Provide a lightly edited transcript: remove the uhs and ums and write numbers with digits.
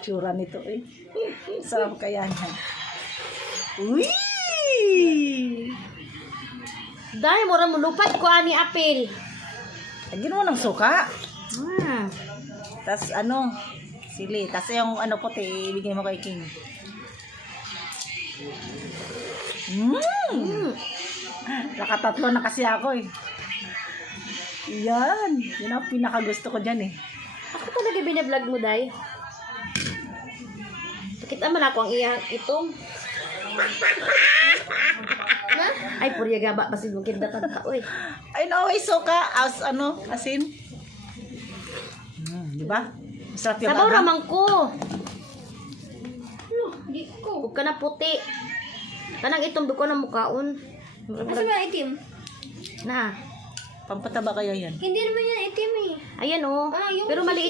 Tsura nito eh. Sarap kaya niyan. Uy! Dahil mo rin mulupat ko ani apil. Lagyan mo ng suka. Hmm. Tapos ano, sili. Tapos yung ano puti, ibigay mo kay King. Nakatatlo na kasi ako eh. Yan. Yan ang pinakagusto ko dyan eh. Ako talaga binablog mo, Day. Pakita man ako ang iyang itong. Na? Ay, purya gaba. Basin mo kindatan ka, oy. Ay no, ay suka. As ano, asin. Di ba? Masarap yung Sabaw anghang. ramang ko. Di ko. Huwag ka na puti. Kanang itong duko ng mukaon. Asa ba itim? Na. Pampataba kaya yan. Hindi naman yan itim eh. Ayan oh. Ah, yung Pero maliit